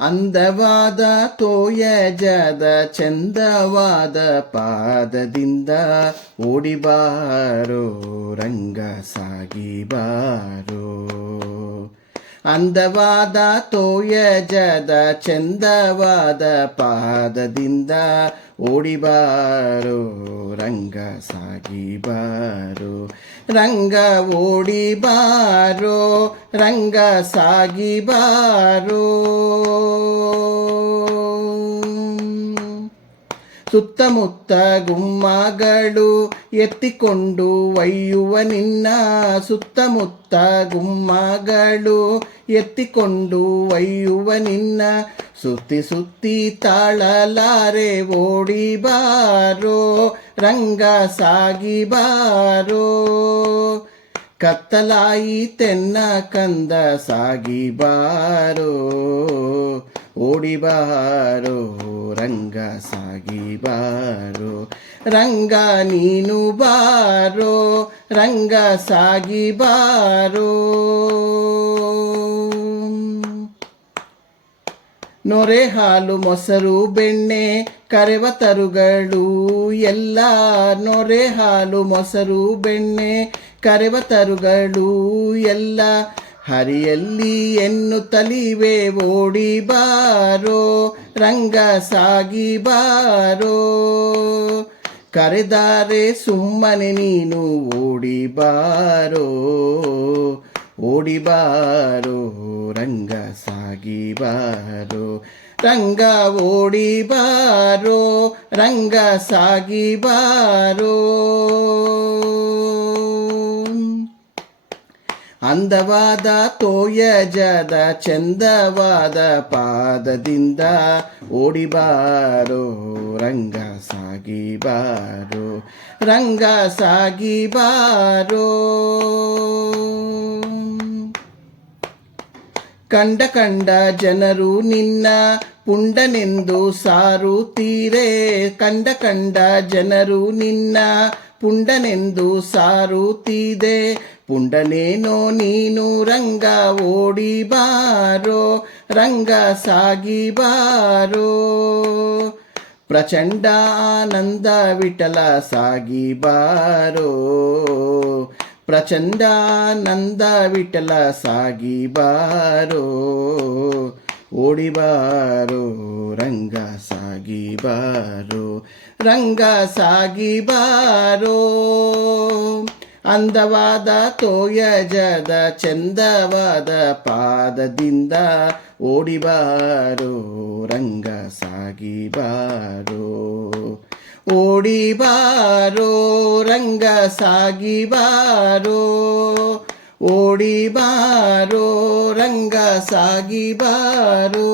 ಅಂದವಾದ ತೋಯಜದ ಚಂದವಾದ ಪಾದದಿಂದ ಓಡಿಬಾರೋ ರಂಗ ಸಾಗಿಬಾರೋ. ಅಂದವಾದ ತೋಯಜದ ಚಂದವಾದ ಪಾದದಿಂದ ಓಡಿಬಾರೋ ರಂಗ ಸಾಗಿಬಾರೋ. ರಂಗ ಓಡಿಬಾರೋ ರಂಗ ಸಾಗಿಬಾರೋ. ಸುತ್ತಮುತ್ತ ಗುಮ್ಮಗಳು ಎತ್ತಿಕೊಂಡು ಒಯ್ಯುವ ನಿನ್ನ, ಸುತ್ತಮುತ್ತ ಗುಮ್ಮಗಳು ಎತ್ತಿಕೊಂಡು ಒಯ್ಯುವ ನಿನ್ನ, ಸುತ್ತಿ ಸುತ್ತಿ ತಾಳಲಾರೆ ಓಡಿಬಾರೋ ರಂಗ ಸಾಗಿಬಾರೋ. ಕತ್ತಲಾಯಿತೆನ್ನ ಕಂದ ಸಾಗಿಬಾರೋ ಓಡಿಬಾರೋ ರಂಗ ಸಾಗಿಬಾರೋ. ರಂಗ ನೀನು ಬಾರೋ ರಂಗ ಸಾಗಿಬಾರೋ. ನೊರೆ ಹಾಲು ಮೊಸರು ಬೆಣ್ಣೆ ಕರೆವ ತರುಗಳು ಎಲ್ಲ, ನೊರೆ ಹಾಲು ಮೊಸರು ಬೆಣ್ಣೆ ಕರೆವ ತರುಗಳು ಎಲ್ಲ, ಹರಿಯಲ್ಲಿ ಎನ್ನುತ್ತಲಿವೆ ಓಡಿಬಾರೋ ರಂಗ ಸಾಗಿಬಾರೋ. ಕರೆದಾರೆ ಸುಮ್ಮನೆ ನೀನು ಓಡಿಬಾರೋ ಓಡಿಬಾರೋ ರಂಗ ಸಾಗಿಬಾರೋ. ರಂಗ ಓಡಿಬಾರೋ ರಂಗ ಸಾಗಿಬಾರೋ. ಅಂದವಾದ ತೋಯಜದ ಚಂದವಾದ ಪಾದದಿಂದ ಓಡಿಬಾರೋ ರಂಗ ಸಾಗಿಬಾರೋ ರಂಗ ಸಾಗಿಬಾರೋ. ಕಂಡ ಕಂಡ ಜನರು ನಿನ್ನ ಪುಂಡನೆಂದು ಸಾರುತ್ತೀರೆ, ಕಂಡ ಕಂಡ ಜನರು ನಿನ್ನ ಪುಂಡನೆಂದು ಸಾರುತ್ತೀದೆ. ಪುಂಡನೇನೋ ನೀನು ರಂಗ ಓಡಿಬಾರೋ ರಂಗ ಸಾಗಿಬಾರೋ. ಪ್ರಚಂಡ ಆನಂದ ವಿಠಲ ಸಾಗಿಬಾರೋ, ಪ್ರಚಂಡಾನಂದ ವಿಠಲ ಸಾಗಿಬಾರೋ ಓಡಿಬಾರೋ ರಂಗ ಸಾಗಿಬಾರೋ ರಂಗ ಸಾಗಿಬಾರೋ. ಅಂದವಾದ ತೋಯಜದ ಚಂದವಾದ ಪಾದದಿಂದ ಓಡಿಬಾರೋ ರಂಗ ಸಾಗಿಬಾರೋ ಓಡಿಬಾರೋ ರಂಗ ಸಾಗಿಬಾರೋ ಓಡಿಬಾರೋ ರಂಗ ಸಾಗಿಬಾರೋ.